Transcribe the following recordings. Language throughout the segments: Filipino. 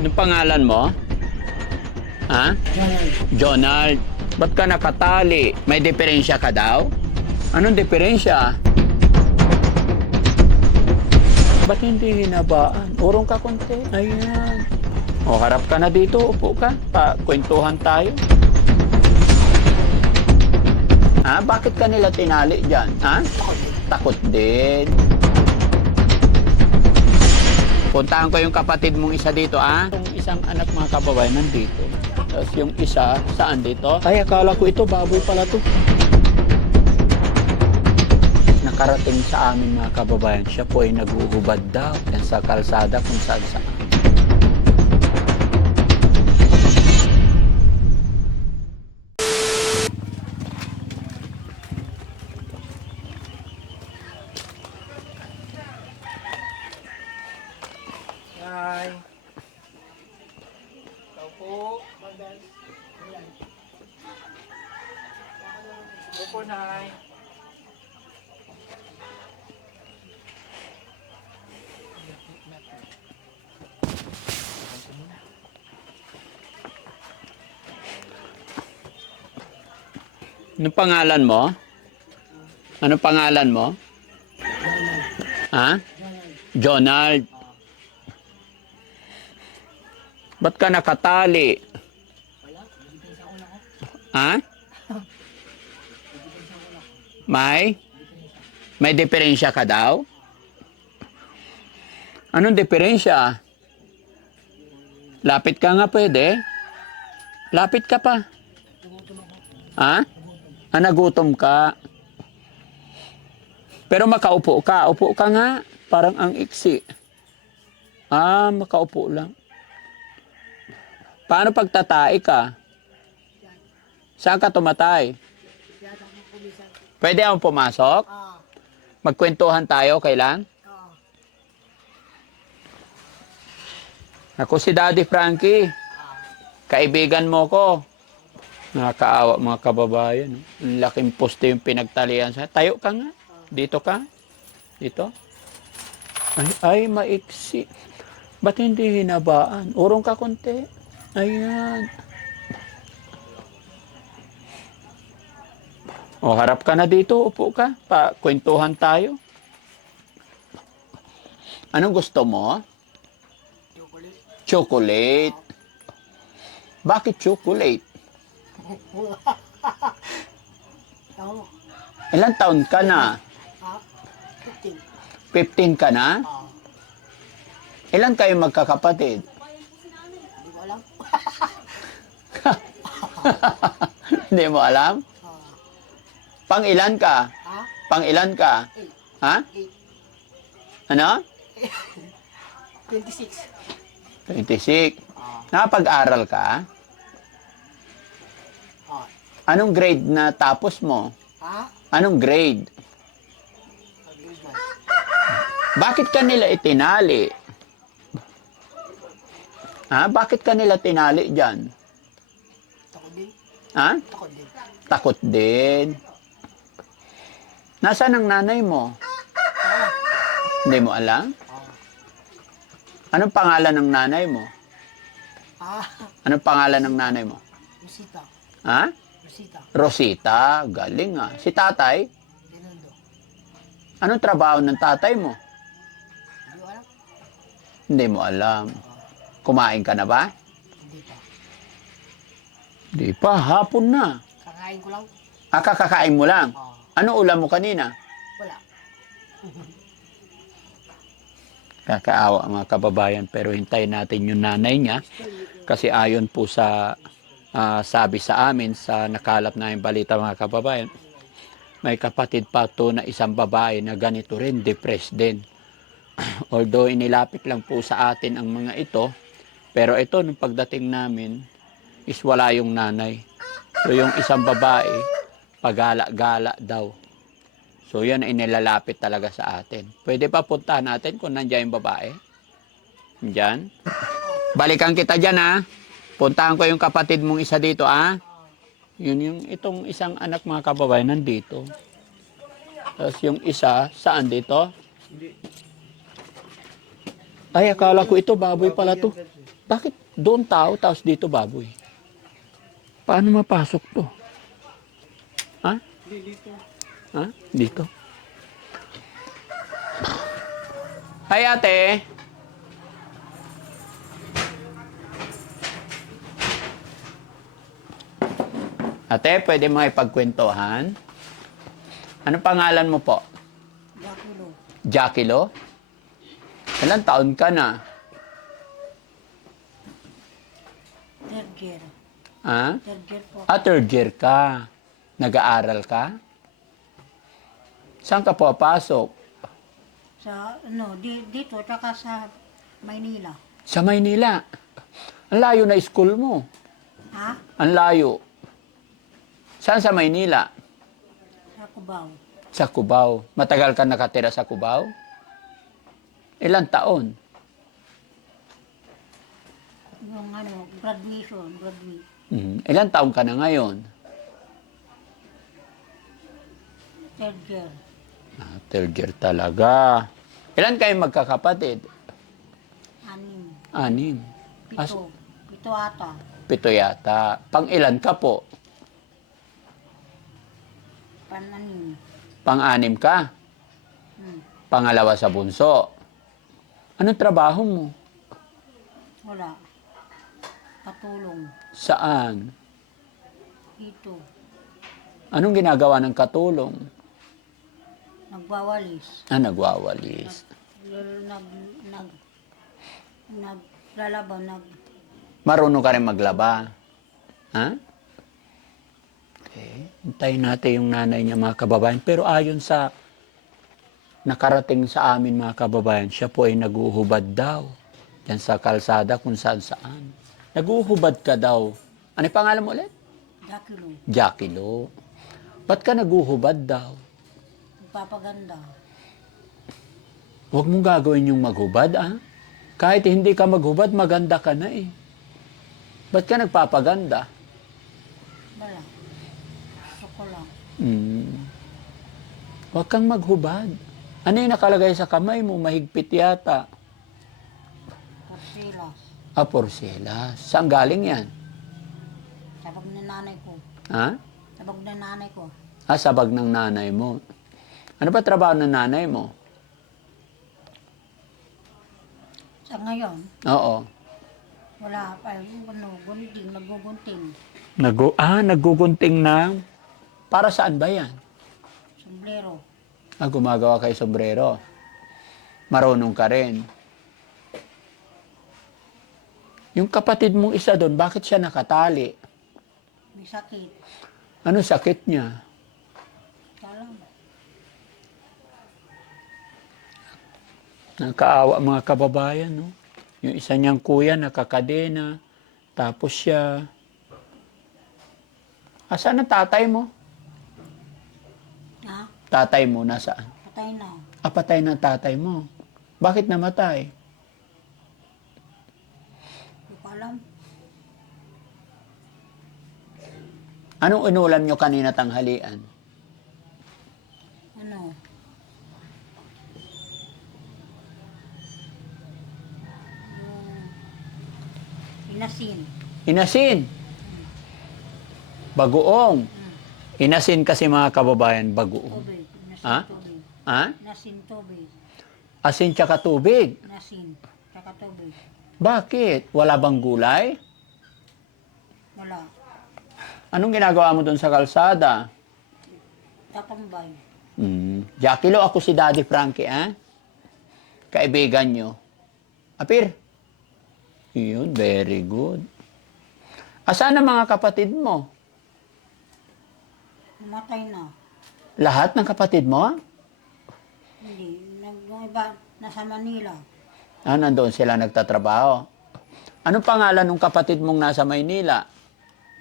Anong pangalan mo? Ha? Jonald. Ba't ka nakatali? May diferensya ka daw? Anong diferensya? Ba't hindi hinabaan? Urong ka konti. Ayan. O, harap ka na dito. Upo ka. Kwentuhan tayo. Ha? Bakit ka nila tinali dyan? Ha? Takot din. Puntahan ko yung kapatid mong isa dito, ah. Yung isang anak mga kababayan nandito. Tapos yung isa, saan dito? Ay, akala ko ito, baboy pala to. Nakarating sa amin mga kababayan, siya po ay naguhubad daw yan sa kalsada kung saan saan. Hi. Ikaw po. Ikaw po, Nay. Anong pangalan mo? Anong pangalan mo? Ha? Jonald. Ba't ka nakatali? Ha? May diferensya ka daw? Anong diferensya? Lapit ka nga pwede? Lapit ka pa. Ha? Nagutom ka. Pero makaupo ka. Upo ka nga. Parang ang iksi. Makaupo lang. Paano pagtatay ka? Saan ka tumatay? Pwede akong pumasok? Magkwentuhan tayo, kailan? Ako si Daddy Frankie. Kaibigan mo ko. Nakakaawa mga kababayan. Ang laking poste yung pinagtalian sa. Tayo ka nga. Dito ka. Dito. Ay, maiksi. Ba't hindi hinabaan? Urong ka konti. Ayan. O, harap ka na dito. Upo ka. Kwentuhan tayo. Anong gusto mo? Chocolate. Bakit chocolate? Ilang taon ka na? 15 ka na? Ilan kayo magkakapatid? Hindi ko alam. Hindi mo alam? Pang ilan ka? Pang ilan ka? Ha? Ano? 26. 26. Nakapag-aral ka? Anong grade na tapos mo? Anong grade? Bakit ka nila itinali? Bakit ka nila tinali dyan? Takot din. Takot din. Takot din. Nasaan ang nanay mo? Hindi mo alam? Anong pangalan ng nanay mo? Anong pangalan ng nanay mo? Rosita. Rosita. Rosita. Galing ah. Si tatay? Fernando. Anong trabaho ng tatay mo? Hindi ko alam. Hindi mo alam. Kumain ka na ba? Hindi pa. Hindi pa. Hapon na. Kakain ko lang. Kakakain mo lang. Ano ulam mo kanina? Wala. Kakaawa mga kababayan, pero hintayin natin yung nanay niya kasi ayon po sa sabi sa amin sa nakalap na yung balita mga kababayan, may kapatid pa to na isang babae na ganito rin, depressed din. Although inilapit lang po sa atin ang mga ito, pero ito nung pagdating namin is wala yung nanay. So yung isang babae, pagala-gala daw. So yan ay nilalapit talaga sa atin. Pwede pa puntahan natin kung nandiyan yung babae? Diyan? Balikan kita dyan ha. Puntahan ko yung kapatid mong isa dito ha. Yun yung itong isang anak mga kababayan nandito. Tapos yung isa, saan dito? Ay, akala ko ito, baboy pala to. Bakit doon tao, tapos dito baboy? Paano mapasok to? Ha? Ha? Dito? Hi, ate. Ate, pwede mo ipagkwentuhan? Ano pangalan mo po? Jaculo. Jackie Lo? Ilang taon ka na? Third year. Ha? Third year po. Third year ka. Nag-aaral ka? Saan ka papasok? Sa, dito, tsaka sa Maynila. Sa Maynila. Ang layo na school mo. Ha? Ang layo. Saan sa Maynila? Sa Cubao. Sa Cubao. Matagal ka nakatira sa Cubao? Ilang taon? Yung graduate. Ilang taon ka na ngayon? Third year. Third year talaga. Ilan kayo magkakapatid? 6. Anim. 7. 7 ata. 7 yata. Pang ilan ka po? Pananim. Pang-anim ka? Pangalawa sa bunso. Anong trabaho mo? Wala. Katulong. Saan? Dito. Anong ginagawa ng katulong? Nagwawalis. Nagwawalis. Naglalaba. Marunong ka rin maglaba? Ha? Okay. Hintayin natin yung nanay niya, mga kababayan. Pero ayon sa nakarating sa amin, mga kababayan, siya po ay naguhubad daw. Yan sa kalsada kung saan-saan. Naguhubad ka daw. Ano yung pangalan mo ulit? Jaculo. Jackie Lo. Ba't ka naguhubad daw? Papaganda. Huwag mong gagawin yung maghubad, ah. Kahit hindi ka maghubad, maganda ka na eh. Ba't ka nagpapaganda? Wala. Gusto lang. Huwag kang maghubad. Ano yung nakalagay sa kamay mo? Mahigpit yata. Porsilas. Porcelas. Saan galing yan? Sabag ng nanay ko. Ha? Sabag ng nanay ko. Sabag ng nanay mo. Ano ba trabaho ng nanay mo? Sa ngayon, Oo. wala pa. Nagugunting. Naggugunting na. Para saan ba yan? Sombrero. Gumagawa kay sombrero. Marunong ka rin. Yung kapatid mong isa doon, bakit siya nakatali? May sakit. Ano sakit niya? Salam. Nakaawa mga kababayan, no? Yung isa niyang kuya nakakadena. Tapos siya... Asan ang tatay mo? Ha? Tatay mo, nasaan? Patay na. Patay ng tatay mo. Bakit namatay? Hindi ko alam. Anong inulam nyo kanina tanghalian? Ano? Yung inasin. Inasin. Bagoong. Inasin kasi mga kababayan, bagoong. Tubig. Inasin Ha? tubig. Ha? Inasin tubig. Asin tsaka tubig. Inasin. Tsaka tubig. Bakit? Wala bang gulay? Wala. Anong ginagawa mo doon sa kalsada? Tatambay. Jackie Lo, ako si Daddy Frankie, ha? Kaibigan nyo. Apir? Yun, very good. Asan ang mga kapatid mo? Namatay na. Lahat ng kapatid mo? Hindi. Yung iba, nasa Manila. Nandoon sila nagtatrabaho. Anong pangalan ng kapatid mong nasa Maynila?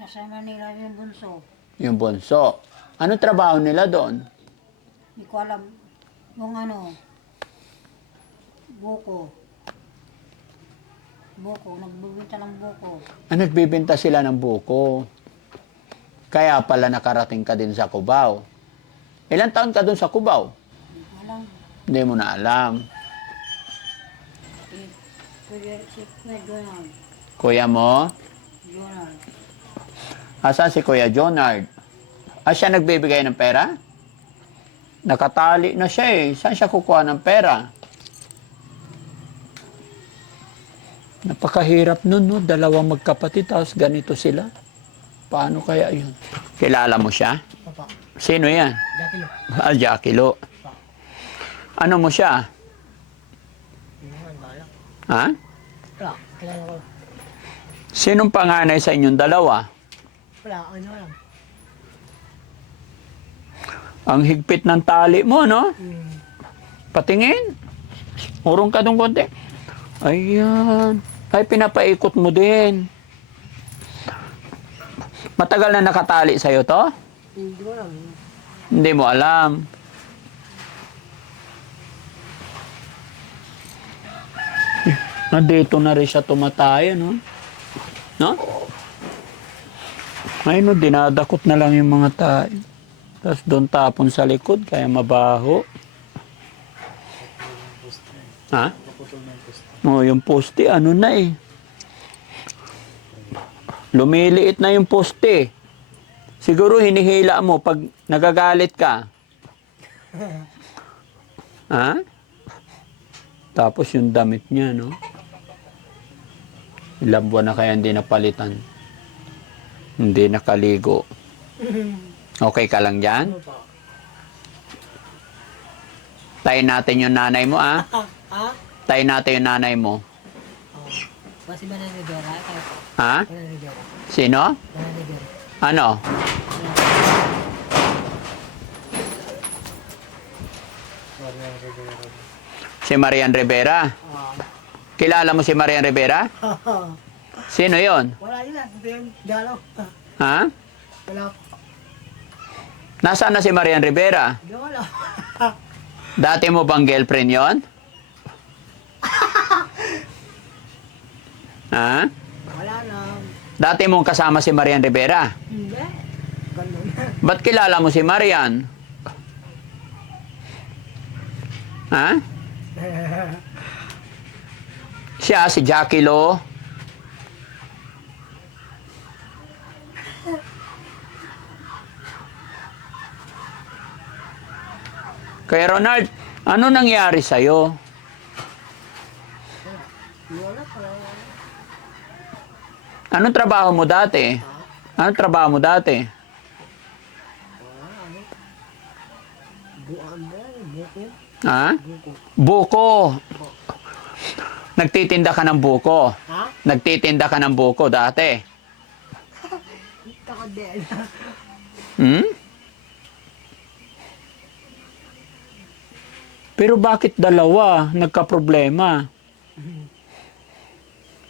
Nasa Manila yung bunso. Yung bunso. Anong trabaho nila doon? Hindi ko alam. Yung buko. Nagbibinta ng buko. Nagbibenta sila ng buko. Kaya pala nakarating ka din sa Cubao. Ilang taon ka doon sa Cubao? Hindi ko alam. Hindi mo na alam. Si Kuya Donald. Kuya mo? Donald. Asan si Kuya Jonard? Siya nagbibigay ng pera? Nakatali na siya eh. Saan siya kukuha ng pera? Napakahirap nun, no? Dalawang magkapatid, tapos ganito sila. Paano kaya yun? Kilala mo siya? Papa, Sino yan? Jackie Lo. Jackie Lo. Ano mo siya? Hindi naman, bahala. Ha? Wala, kilala ko. Sinong panganay sa inyong dalawa? Wala, ano lang. Ang higpit ng tali mo, no? Hmm. Patingin. Urong ka dong konti. Ayan. Ay, pinapaikot mo din. Matagal na nakatali sa'yo to? Hindi ko lang. Hindi mo alam. Nandito na rin siya tumataya, no? No? Ay, no, dinadakot na lang yung mga tayo. Tapos doon tapon sa likod, kaya mabaho. Ha? Oh, yung poste, ano na eh. Lumiliit na yung poste. Siguro hinihila mo pag nagagalit ka. Ha? Tapos yung damit niya, no? Ilang buwan na kaya hindi napalitan. Hindi nakaligo. Okay ka lang dyan? Ano pa? Tayin natin yung nanay mo, ah. Ha? Tayin natin yung nanay mo. Oh. Basi ba na Rivera? Ha? Ba na Rivera? Sino? Ba na Rivera? Ano? Si Marian Rivera. Kilala mo si Marian Rivera? Sino yon? Wala yun lang. Ito yung galo. Ha? Wala. Nasaan na si Marian Rivera? Hindi wala. Dati mo bang girlfriend yon? Ha? Wala lang. Dati mong kasama si Marian Rivera? Hindi. Ganun. Ba't kilala mo si Marian? Ha? Siya, si Jackie Lo. Kaya Ronald, ano nangyari sa'yo? Wala pala. Anong trabaho mo dati? Anong trabaho mo dati? Bukan ba? Buko? Ha? Buko. Buko. Nagtitinda ka ng buko. Ha? Nagtitinda ka ng buko dati. Takot din. Hmm? Pero bakit dalawa nagka-problema?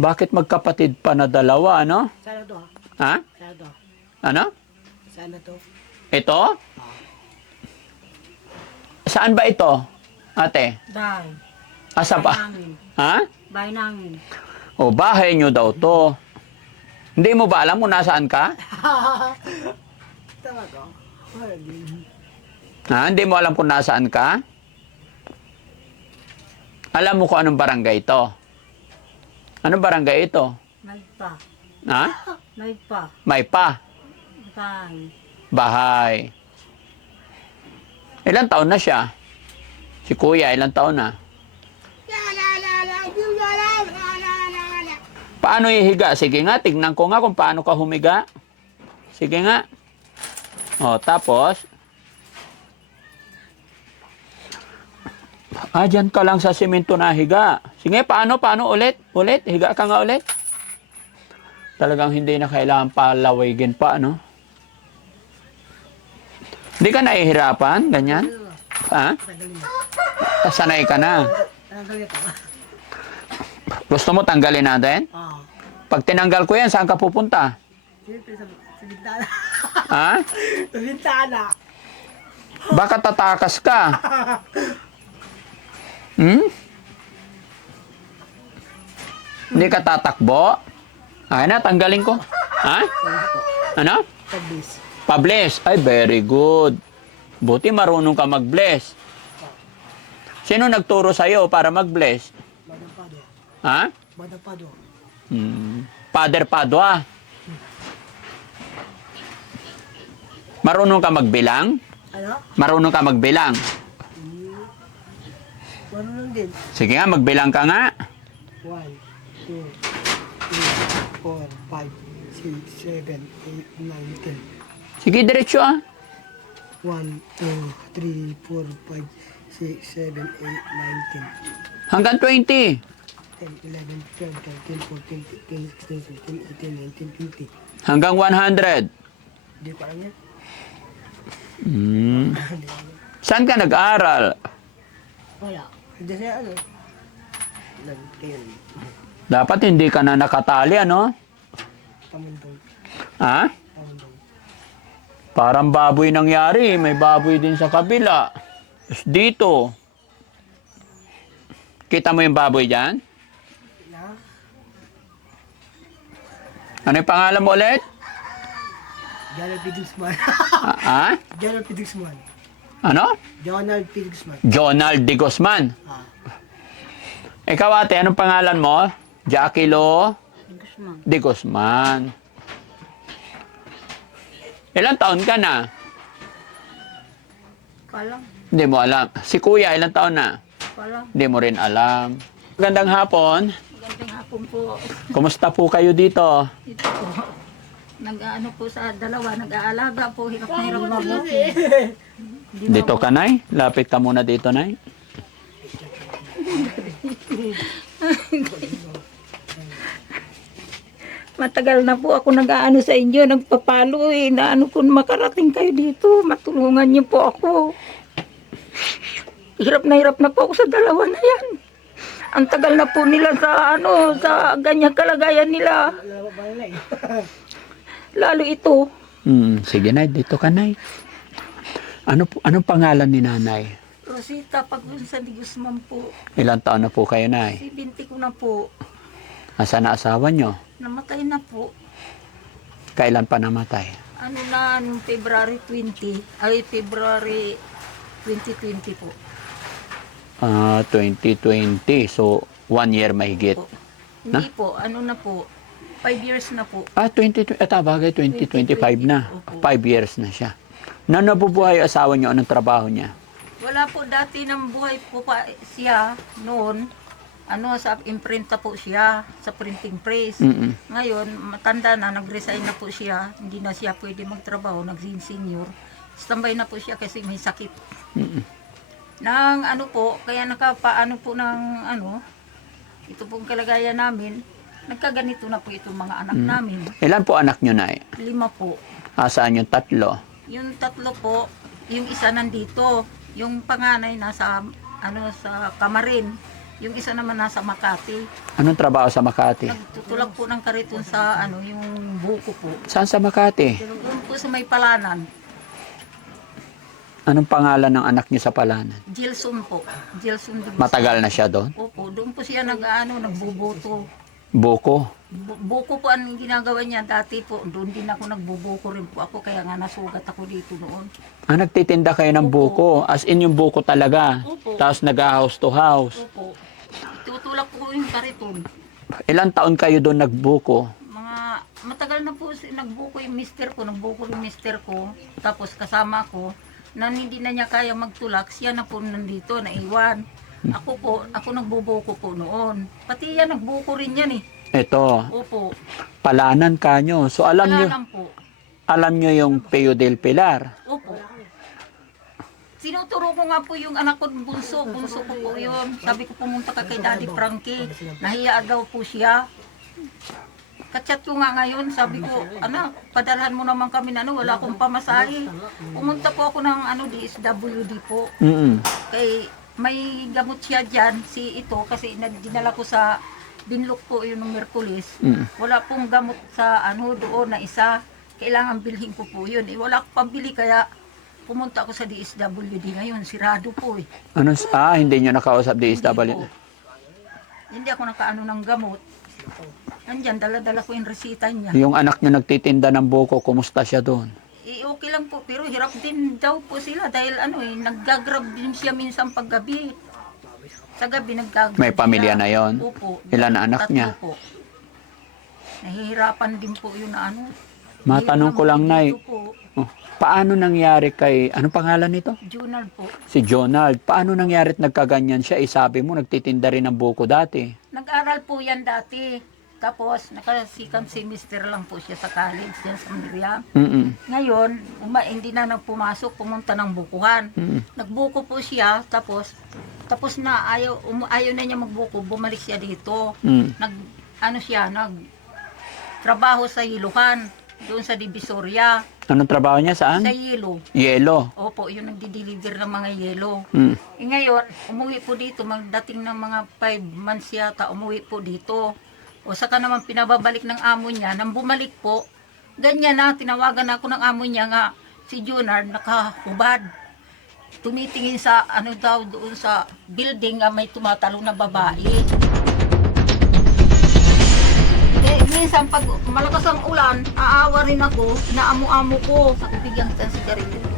Bakit magkapatid pa na dalawa, ano? Sana to Ha? ha? Sana to. Ano? Sana to. Ito? Saan ba ito, ate? Dahil. Asa Bahay ba? namin. Ha? Bahay namin. O, bahay nyo daw to. Hindi mo ba alam kung nasaan ka? Talaga? Wala din. Ha? Hindi mo alam kung nasaan ka? Alam mo kung anong barangay ito? Anong barangay ito? May pa. Ha? May pa. May pa. Bahay. Bahay. Ilang taon na siya? Si kuya, ilang taon na? Paano ihiga? Sige nga, tignan ko nga kung paano ka humiga. Sige nga. O, tapos? Dyan ka lang sa simento na higa. Sige, paano ulit? Ulit? Higa ka nga ulit? Talagang hindi na kailangan palawigin pa, no? Hindi ka nahihirapan? Ganyan? Ha? Tanggalin mo. Sanay ka na. Tanggalin ito. Gusto mo tanggalin natin? Pag tinanggal ko yan, saan ka pupunta? Siyempre sa bintana. Ha? Sa bintana. Baka tatakas ka. Hmm? Hindi ka tatakbo? Ay na, tanggalin ko. Ha? Ano? Pablis. Pa-bless. Ay, very good. Buti marunong ka mag-bless. Sino nagturo sa'yo para mag-bless? Bagong father. Ha? Madapado. Father Padua. Marunong ka magbilang? Ano? Marunong ka magbilang? Marunong din. Sige nga, magbilang ka nga. 1, 2, 3, 4, 5, 6, 7, 8, 9, 10. Sige, diretso ah. 1, 2, 3, 4, 5, 6, 7, 8, 9, 10. Hanggang 20. 10, 11, 12, 13, 14, 15, 16, 17, 18, 19, 20. Hanggang 100. Hindi ko alam yan. Saan ka nag-aral? Wala. Hindi siya ano. Nag-10. Dapat hindi ka na nakatali, ano? Tamundong. Ha? Tamundong. Parang baboy nangyari. May baboy din sa kabila. Tapos dito. Kita mo yung baboy dyan? Na? Ano yung pangalan mo ulit? Jonald P. Digsman. Ha? Jonald P. Digsman. Ano? Jonald P. Digsman. Jonald de Guzman. Ah. Ikaw ate, anong pangalan mo? Jackie Lo Guzman. de Guzman. Ilang taon ka na? Palang. Hindi mo alam. Si kuya, ilang taon na? Palang. Hindi mo rin alam. Magandang hapon. Magandang hapon po. Kumusta po kayo dito? Ito po. Nag-ano po sa dalawa. Nag-aalaga po. Hirap na hirap na po. Dito ka, Nay. Lapit ka muna dito, Nay. Matagal na po ako nag-aano sa inyo, nagpapalo eh, na ano kung makarating kayo dito, matulungan niyo po ako. Hirap na po ako sa dalawa na yan. Ang tagal na po nila sa ano, sa ganyang kalagayan nila. Lalo ito. Sige, Nay. Dito ka, Nay. Anong pangalan ni Nanay? Rosita Pagunsa de Guzman po. Ilang taon na po kayo, Nay? 70 ko na po. Asan na asawa nyo? Namatay na po. Kailan pa namatay? Ano na, nung February 20, ay February 2020 po. 2020. So, 1 year mahigit. Po. Hindi po, ano na po, 5 years na po. 2020. Bagay, 2025 na. Opo. 5 years na siya. Na nabubuhay asawa nyo? Anong trabaho niya? Wala po dati ng buhay po pa siya noon. Ano, sa imprenta po siya, sa printing press. Mm-mm. Ngayon, matanda na, nag-resign na po siya. Hindi na siya pwede magtrabaho, nag-senior. Standby na po siya kasi may sakit. Mm-mm. Nang ano po, kaya nakapaano po ng ano, ito pong kalagayan namin, nagkaganito na po itong mga anak namin. Ilan po anak nyo, Nay? 5 po. Saan yung 3? Yung 3 po, yung isa nandito, yung panganay nasa ano sa Kamarin, yung isa naman nasa Makati. Anong trabaho sa Makati? Nagtutulak po ng kariton sa ano yung buko po. Saan sa Makati? Doon po sa may Palanan, Anong pangalan ng anak nyo sa Palanan? Gilson po. Gilson de Guzman. Matagal na siya doon? Opo, doon po siya nagbubuto. Buko? Buko po ang ginagawa niya dati po. Doon din ako nagbubuko rin po ako kaya nga nasugat ako dito noon. Nagtitinda kayo ng buko? As in yung buko talaga? Opo. Tapos nag-house to house? Opo. Tutulak po yung kariton. Ilang taon kayo doon nagbuko? Mga matagal na po nagbuko yung mister ko, nagbuko yung mister ko. Tapos kasama ko, na hindi na niya kaya magtulak, siya na po nandito, naiwan. Ako nagbubuko po noon. Pati yan, nagbuko rin yan eh. Ito, Opo. Palanan kanyo. So Wala lang po. alam nyo yung Pio del Pilar. Opo. Sinuturo ko nga po yung anak ko bunso ko po yun. Sabi ko pumunta ka kay Daddy Frankie. Nahiya daw po siya. Kachat ko nga ngayon, sabi ko, anak, padalhan mo naman kami na ano, wala akong pamasahe. Pumunta po ako ng ano, DSWD po. Mm-mm. Kay may gamot siya dyan, si ito, kasi dinala ko sa binlock po yun ng Merkulis. Wala pong gamot sa ano doon na isa. Kailangan bilhin ko po yun. Wala akong pambili, kaya pumunta ako sa DSWD ngayon. Sirado po eh. Hindi nyo nakausap Hindi DSW. po. Hindi ako nakaano ng gamot. Nandyan, dala-dala ko yung resita niya. Yung anak nyo nagtitinda ng buko, kumusta siya doon? Okay lang po, pero hirap din daw po sila dahil ano eh, naggagrab din siya minsan paggabi. Sa gabi nagkagabi. May pamilya na yon? Opo. Ilan na anak 3 niya? po. Nahihirapan din po yun na ano. Matanong ko lang, Nay. Dito po, Oh, paano nangyari kay, anong pangalan nito? Junard po. Si Jonald. Paano nangyari at nagkaganyan siya? Sabi mo, nagtitinda rin ng buko dati. Nag-aral po yan dati. Tapos, nakasikan semester lang po siya sa college yan sa Miriam. Mm-mm. Ngayon, hindi na pumasok, pumunta ng bukuhan. Nagbuko po siya, tapos na ayaw na niya magbuko, bumalik siya dito. Mm. Trabaho sa Ilocan, doon sa Divisoria, Anong trabaho niya? sa Saan? Yelo. Yelo. Opo, yung nagdi-deliver ng mga yelo. Mm. Ngayon, umuwi po dito, magdating ng mga 5 months yata, umuwi po dito. O saka naman pinababalik ng amo niya, nang bumalik po, ganyan na, tinawagan ako ng amo niya nga, si Junard, nakahubad. Tumitingin sa, doon sa building nga may tumatalong na babae. Minsan pag malakas ang ulan, aawa rin ako, inaamu-amo ko. Bigyan kita ng sigarilyo.